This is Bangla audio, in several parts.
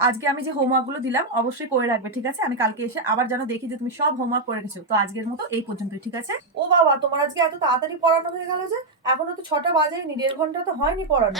আজকে আমি যে হোমওয়ার্কগুলো দিলাম অবশ্যই করে রাখবে, ঠিক আছে? আমি কালকে এসে আবার যেন দেখি যে তুমি সব হোমওয়ার্ক করে রেখেছো। তো আজকের মতো এই পর্যন্তই, ঠিক আছে? ও বাবা! তোমার আজকে এত তাড়াতাড়ি পড়ানো হয়ে গেল যে? এখনো তো ৬টা বাজেইনি, ১.৫ ঘন্টা তো হয়নি পড়ানো।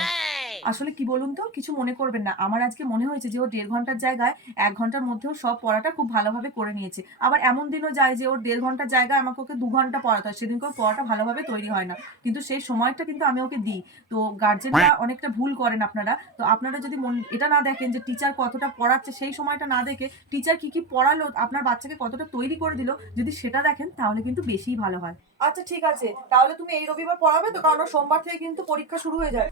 আসলে কি বলুন তো? কিছু মনে করবেন না। আমার আজকে মনে হয়েছে যে ও ১.৫ ঘন্টার জায়গায় ১ ঘন্টার মধ্যেও সব পড়াটা খুব ভালোভাবে করে নিয়েছে। আবার এমন দিনও যায় যে ওর ১.৫ ঘন্টার জায়গায় আমাকে ওকে ২ ঘন্টা পড়াতে হয়। সেদিনকে ওর পড়াটা ভালোভাবে তৈরি হয় না। কিন্তু সেই সময়টা কিন্তু আমি ওকে দিই। তো গার্জেনরা অনেকটা ভুল করেন আপনারা। তো আপনারা যদি এটা না দেখেন যে টিচার কতটা পড়াচ্ছে সেই সময়টা না দেখে টিচার কি, কি পড়ালো আপনার বাচ্চাকে কতটা তৈরি করে দিল, যদি সেটা দেখেন তাহলে কিন্তু বেশিই ভালো হয়। আচ্ছা ঠিক আছে। তাহলে তুমি এই রবিবার পড়াবে তো? কারণ ওর সোমবার থেকে কিন্তু পরীক্ষা শুরু হয়ে যায়।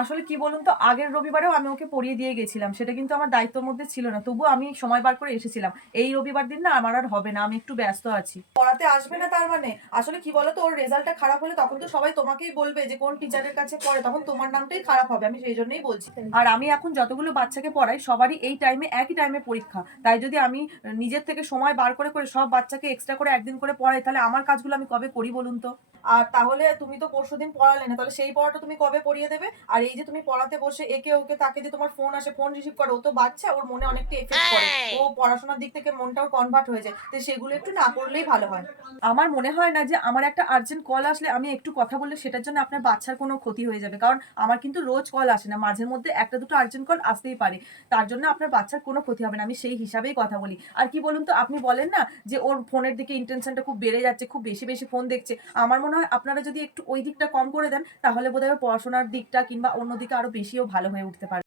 আসলে কি বলুন তো, আগের রবিবারেও আমি ওকে পড়িয়ে দিয়ে গেছিলাম। সেটা কিন্তু আমার দায়িত্বের মধ্যে ছিল না। তবুও আমি সময় বার করে এসেছিলাম। এই রবিবার দিন না আমার আর হবে না। আমি একটু ব্যস্ত আছি। পড়াতে আসবে না তার মানে? আসলে কি বলতো, ওর রেজাল্টটা খারাপ হলে তখন তো সবাই তোমাকেই বলবে যে কোন টিচারের কাছে পড়ে। তখন তোমার নামটাই খারাপ হবে। আমি সেইজন্যই বলছি। আর আমি এখন যতগুলো বাচ্চাকে পড়াই সবারই এই টাইমে একই টাইমে পরীক্ষা। তাই যদি আমি নিজের থেকে সময় বার করে, করে সব বাচ্চাকে এক্সট্রা করে একদিন করে পড়াই, তাহলে আমার কাজগুলো আমি কবে করি বলুন তো? আর তাহলে তুমি তো পরশুদিন পড়ালে না। তাহলে সেই পড়াটা তুমি কবে পড়িয়ে দেবে? আর এই যে তুমি পড়াতে বসে একে ওকে তাকে যে তোমার ফোন আসে, ফোন রিসিভ করে, ও তো বাচ্চা, ওর মনে অনেকটা এফেক্ট পড়ে। ও পড়াশোনার দিক থেকে মনটাও কনভার্ট হয়ে যায়। তো সেগুলো একটু না করলেই ভালো হয়। আমার মনে হয় না যে আমার একটা আর্জেন্ট কল আসলে আমি একটু কথা বললে সেটার জন্য আপনার বাচ্চার কোনো ক্ষতি হয়ে যাবে। কারণ আমার কিন্তু রোজ কল আসে না। মাঝের মধ্যে ১ টা ২ টো আর্জেন্ট কল আসতেই পারে। তার জন্য আপনার বাচ্চার কোনো ক্ষতি হবে না। আমি সেই হিসাবেই কথা বলি। আর কি বলুন তো, আপনি বলেন না যে ওর ফোনের দিকে ইনটেনশনটা খুব বেড়ে যাচ্ছে, খুব বেশি, বেশি ফোন দেখছে। আমার মনে হয় আপনারা যদি একটু ওই দিকটা কম করে দেন তাহলে বোধহয় ওর পড়াশোনার দিকটা কিংবা অন্য দিকে আরো বেশিও ভালো হয়ে উঠতে পারে।